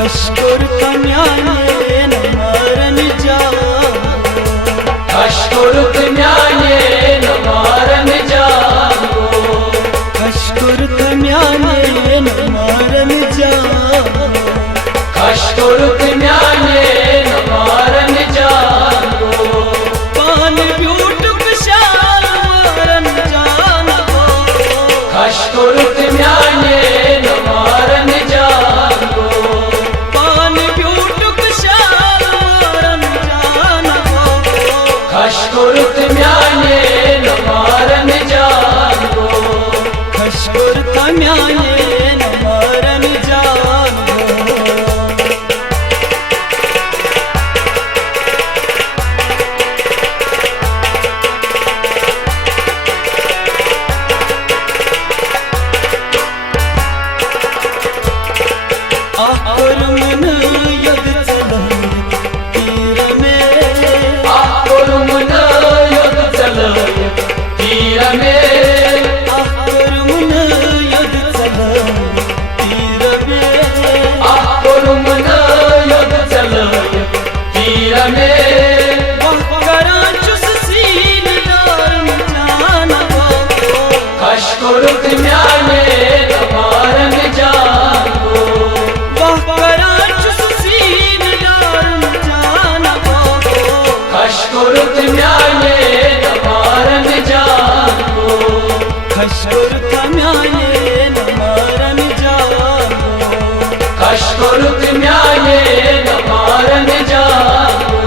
खशकोर कन्याने न मारन जाओ, खशकोर कन्याने न मारन जाओ, खशकोर कन्याने न मारन जाओ, खशकोर कन्याने न मारन जाओ, पान ब्यूटुक शाल मारन जाओ, खशकोर कन्याने न मारन जाओ, पान ब्यूटुक शाल मारन जाओ, खशकोर कन्याने न मारन जाओ, खशकोर कन्याने न मारन जाओ। आखिर मन यद चलो तीर में, आखिर मन यद चलो तीर में, आखिर मन यद चलो तीर में, आखिर मन यद चलो तीर में, वकरा चुस सीन दार जाना, खशकोर कन्याने न मारन जाओ, वकरा चुस सीन दार जाना, खशकोर कन्याने न मारन जाओ, खशकोर कन्याने न मारन जाओ, खशकोर कन्याने न मारन जाओ,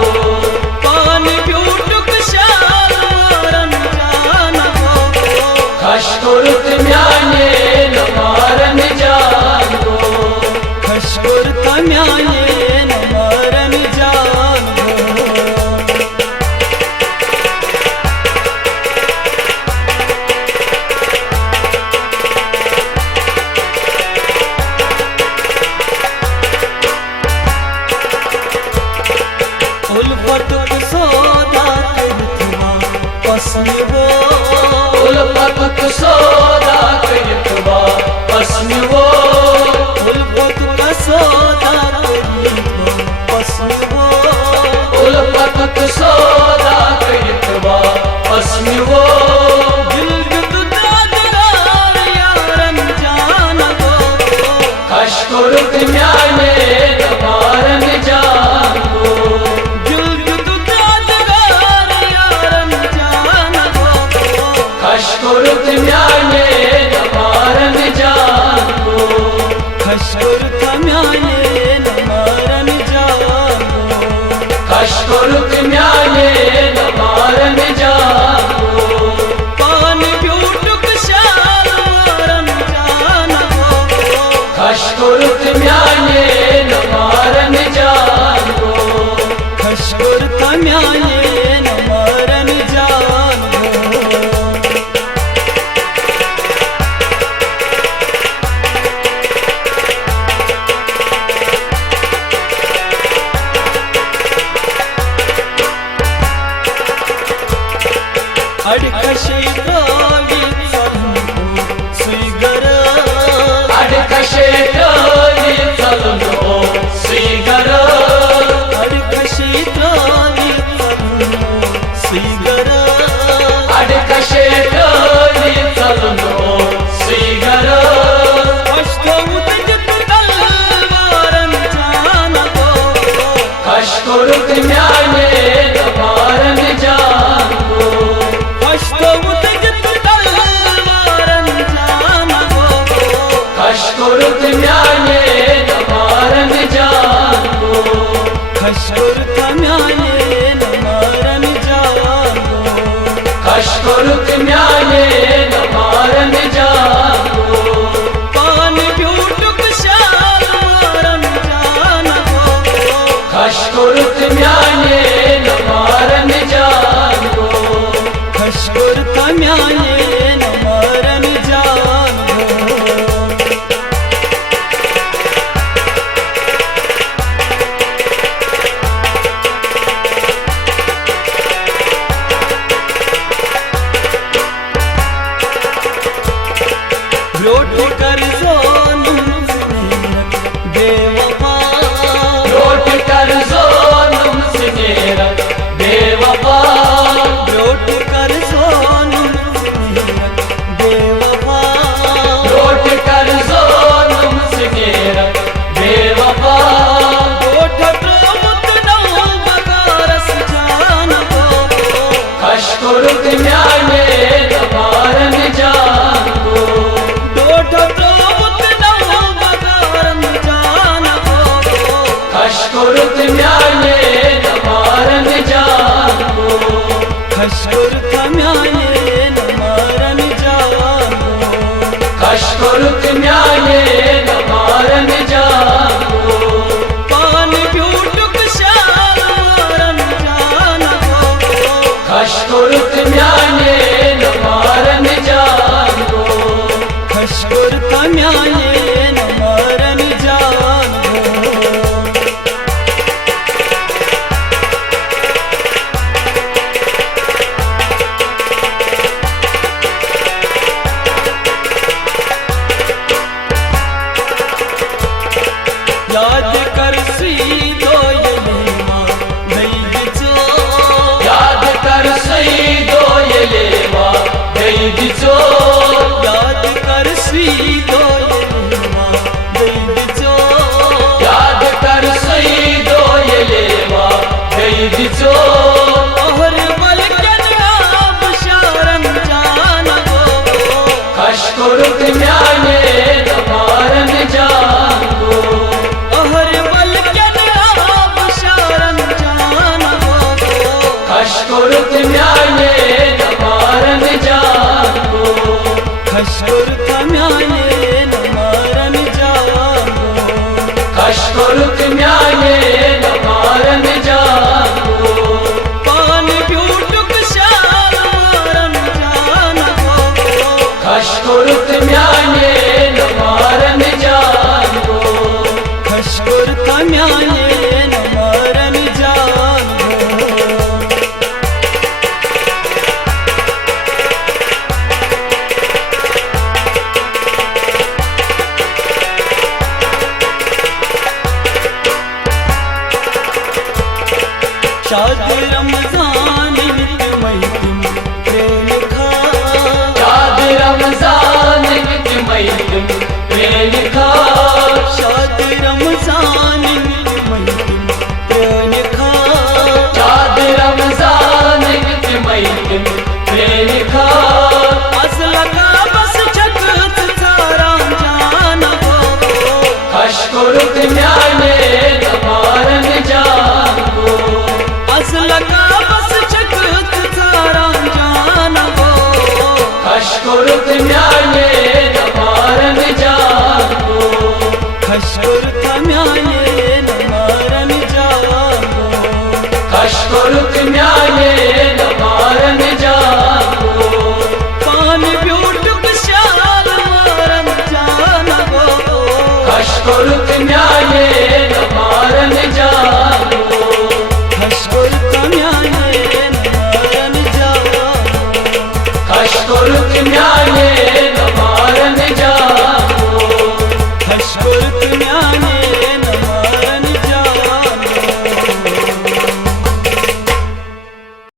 पान ब्यूटुक शाल मारन जाना, खशकोर कन्याने न मारन जाओ, खशकोर कन्याने न मारन जाओ। उल्फतुक सौदा करतवा पसंद वो, उल्फतुक सौदा करतवा पसंद वो, उल्फतुक सौदा करतवा पसंद वो, उल्फतुक सौदा करतवा पसंद वो, दिलगत दादरार यारन जाना, खशकोर कन्याने न मारन जाओ, दिलगत दादरार यारन जाना, खशकोर कन्याने न मारन जाओ, खशकोर कन्याने न मारन जाओ, खशकोर कन्याने न मारन जाओ, पान ब्यूटुक शाल मारन जाना, खशकोर कन्याने न मारन जाओ, खशकोर कन्याने न मारन जाओ। अडकशे त्रावी चलनो सुईगर, अडकशे त्रावी चलनो सुईगर, अडकशे त्रावी चलनो सुईगर, अडकशे त्रावी चलनो सुईगर, अष्टौत जत तलवारन जाना, खशकोर कन्याने न मारन जाओ, अष्टौत जत तलवारन जाना, खशकोर कन्याने न मारन जाओ, खशकोर कन्याने न मारन जाओ, खशकोर कन्याने न मारन जाओ, पान ब्यूटुक शाल मारन जाना, खशकोर कन्याने न मारन जाओ, खशकोर कन्याने न मारन जाओ। लोट कर जोन देवमा खशकोरुत म्याने नमारन जागो पान ब्यूटुक शाल मारन जानो खशकोरुत म्याने नमारन जागो खशकोरुत म्याने नमारन जानो याद कर सी दोयलेवा दैदिचो याद कर सई दोयलेवा दैदिचो याद कर सी दोयलेवा दैदिचो याद कर सई दोयलेवा दैदिचो और मलकन आप शारन जानो खशकोरुत म्याने नमारन जागो और मलकन आप शारन जानो खशकोरुत म्याने नमारन जागो खशकोरुत म्याने नमारन जानो खशकोरुत म्याने नमारन जागो पान ब्यूटुक शाल मारन जानो खशकोरुत म्याने नमारन जागो खशकोरुत म्याने नमारन जानो शाद रमजान नित मैतिम प्रेम खा याद रमजान नित मैतुम प्रेम खा शाद रमजान नित मैतिम प्रेम खा याद रमजान नित मैतुम प्रेम खा असल का बस छकत सारा जानो खशकोरुत म्याने नमारन जागो असल का बस छकत सारा जानो खशकोरुत म्याने